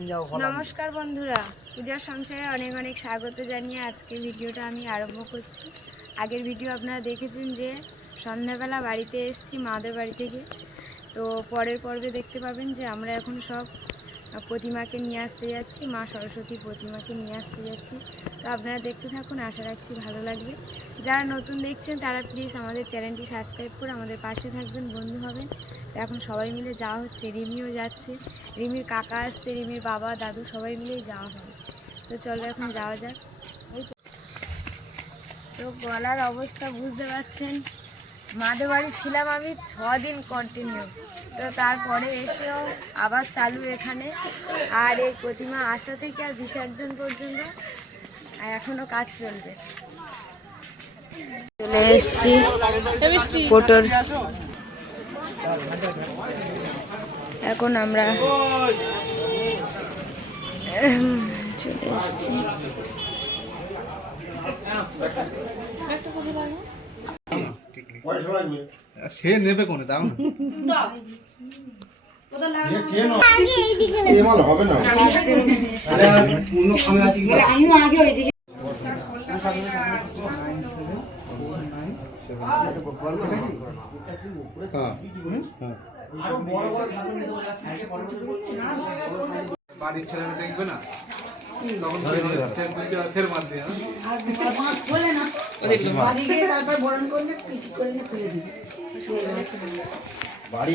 নমস্কার বন্ধুরা পূজার সংসারে অনেক অনেক স্বাগত জানিয়ে আজকে ভিডিওটা আমি আরম্ভ করছি। আগের ভিডিও আপনারা দেখেছেন যে সন্ধ্যাবেলা বাড়িতে এসেছি, মাদের বাড়ি থেকে। তো পরের পর্বে দেখতে পাবেন যে আমরা এখন সব প্রতিমাকে নিয়ে আসতে যাচ্ছি, মা সরস্বতী প্রতিমাকে নিয়ে আসতে যাচ্ছি। তো আপনারা দেখতে থাকুন, আশা রাখছি ভালো লাগবে। যারা নতুন দেখছেন, তারা প্লিজ আমাদের চ্যানেলটি সাবস্ক্রাইব করে আমাদের পাশে থাকবেন, বন্ধু হবেন। এখন সবাই মিলে যাওয়া হচ্ছে রিমিও যাচ্ছে। রিমির কাকা আসছে রিমির বাবা দাদু সবাই মিলেই যাওয়া হবে তো চলো এখন যাওয়া যাক। তো। গলার অবস্থা বুঝতে পারছেন? মাদের বাড়ি ছিলাম আমি ছ দিন কন্টিনিউ তো তারপরে এসেও আবার চালু এখানে। আর এই প্রতিমা আসা থেকে আর বিসর্জন পর্যন্ত এখনও কাজ চলবে। চলে এসছি পোটোর এখন আমরা চলে এসছি। সে নেবে কোনে দাও না। হবে না। বাড়ির ছেলেরা দেখবে না? তখন ফের- ফের মারবে হ্যাঁ? বাড়ি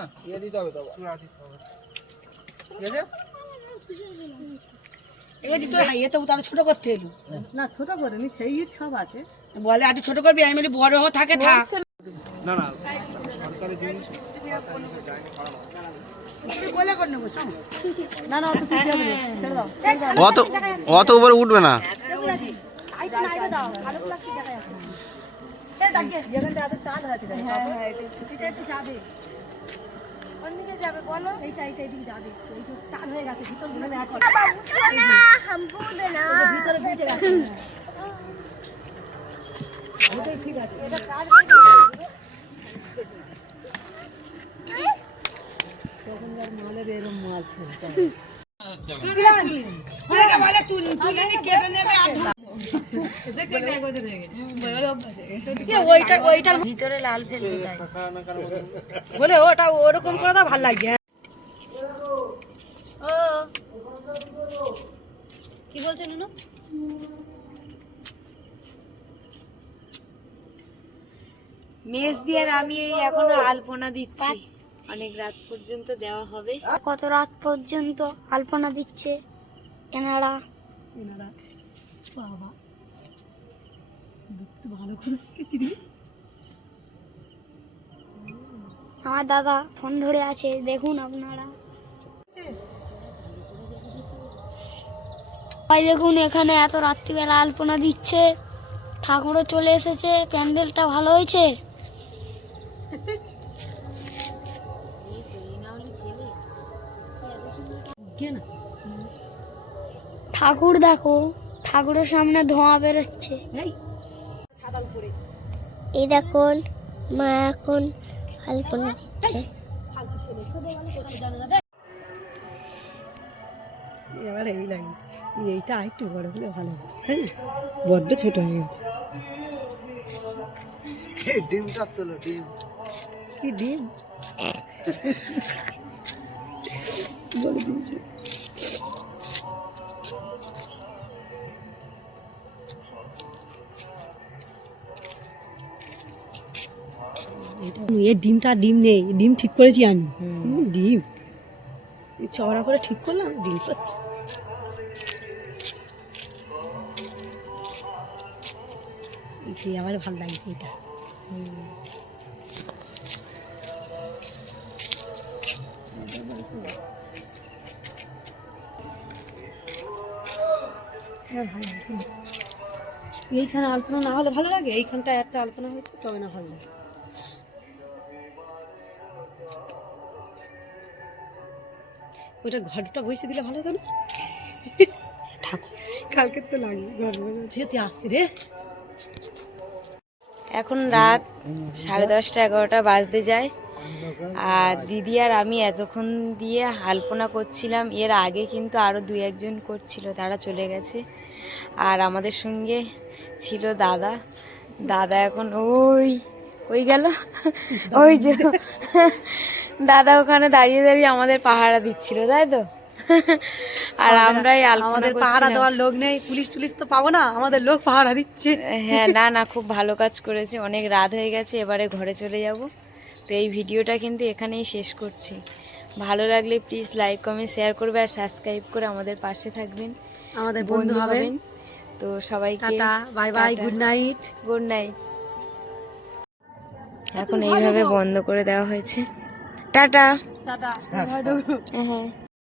নেই এবার দিতে হয় এ তো তারা ছোট করতে এলো। না। ছোট করেনি সেই ইট সব আছে। বলে আজ ছোট করবি আমি বলি বড় হো থাকে থাক। না। না সরকারি জিনিস বলে করে নেব চল। না না অত কিছু হবে না। ছেড়ে দাও। অত অত উপরে উঠবে না। দেখো, কোন দিকে যাবে বলো? এইটা এইটা যাবে এই তো টান হয়ে গেছে ভিতর ঘুরে এক ভিতরে বেঁচে গেছে। ওটাই ঠিক আছে। এটা মালের এরম মাল ছিল ফুলেটা বলে তুল তুলে নি কেটে নেবে আর ওইটা ওইটার ভিতরে লাল বলে ওটা ওরকম করে ভালো। ও কি বলছেন দিদি আর আমি এই এখনও আলপনা দিচ্ছি। অনেক রাত পর্যন্ত দেওয়া হবে কত রাত পর্যন্ত আলপনা দিচ্ছে? এনারা? আমার দাদা ফোন ধরে আছে দেখুন আপনারা। ভাই দেখুন এখানে এত রাত্রিবেলা আলপনা দিচ্ছে ঠাকুরও চলে এসেছে প্যান্ডেলটা ভালো হয়েছে? ঠাকুর দেখো ঠাকুরের সামনে ধোঁয়া বেরোচ্ছে। এই দেখুন মা এখন আলপনা দিচ্ছে। এবার এই লাগে। এইটা একটু বড় হলে ভালো হবে হ্যাঁ? বড্ড ছোট হয়ে গেছে। ডিমটা তোলো ডিম। কি ডিম? এ ডিমটা ডিম নেই ডিম ঠিক করেছি আমি। ডিম। এই চওড়া করে ঠিক করলাম ডিম করছি আমার ভালো লাগছে এটা। ভালো এইখানে আলপনা না হলে ভালো লাগে? এইখানটা একটা আলপনা হয়েছে তবে না ভালো লাগে। ওইটা ঘরটা বসে দিলে ভালো হতো না? ঠাকুর কালকে তো লাগে ঘর যেতে আসছে রে। এখন রাত সাড়ে দশটা এগারোটা বাজতে যায়। আর দিদি আর আমি এতক্ষণ দিয়ে আলপনা করছিলাম। এর আগে কিন্তু আরও দুই একজন করছিল তারা চলে গেছে। আর আমাদের সঙ্গে ছিল দাদা। দাদা এখন ওই ওই গেল? ওই যে দাদা ওখানে দাঁড়িয়ে দাঁড়িয়ে আমাদের পাহারা দিচ্ছিল তাই তো? আর আমরাই আমাদের পাহারা দেওয়ার লোক নেই পুলিশ টুলিশ তো পাবো না আমাদের লোক পাহারা দিচ্ছে। হ্যাঁ না না খুব ভালো কাজ করেছে অনেক রাত হয়ে গেছে এবারে ঘরে চলে যাব। তো এই ভিডিওটা কিন্তু এখানেই শেষ করছি। ভালো লাগলে প্লিজ লাইক কমেন্ট শেয়ার করবে আর সাবস্ক্রাইব করে আমাদের পাশে থাকবেন। আমাদের বন্ধু হবেন। তো সবাইকে bye bye good night good night এখন এইভাবে বন্ধ করে দেওয়া হয়েছে। টাটা। টাটা। হ্যাঁ।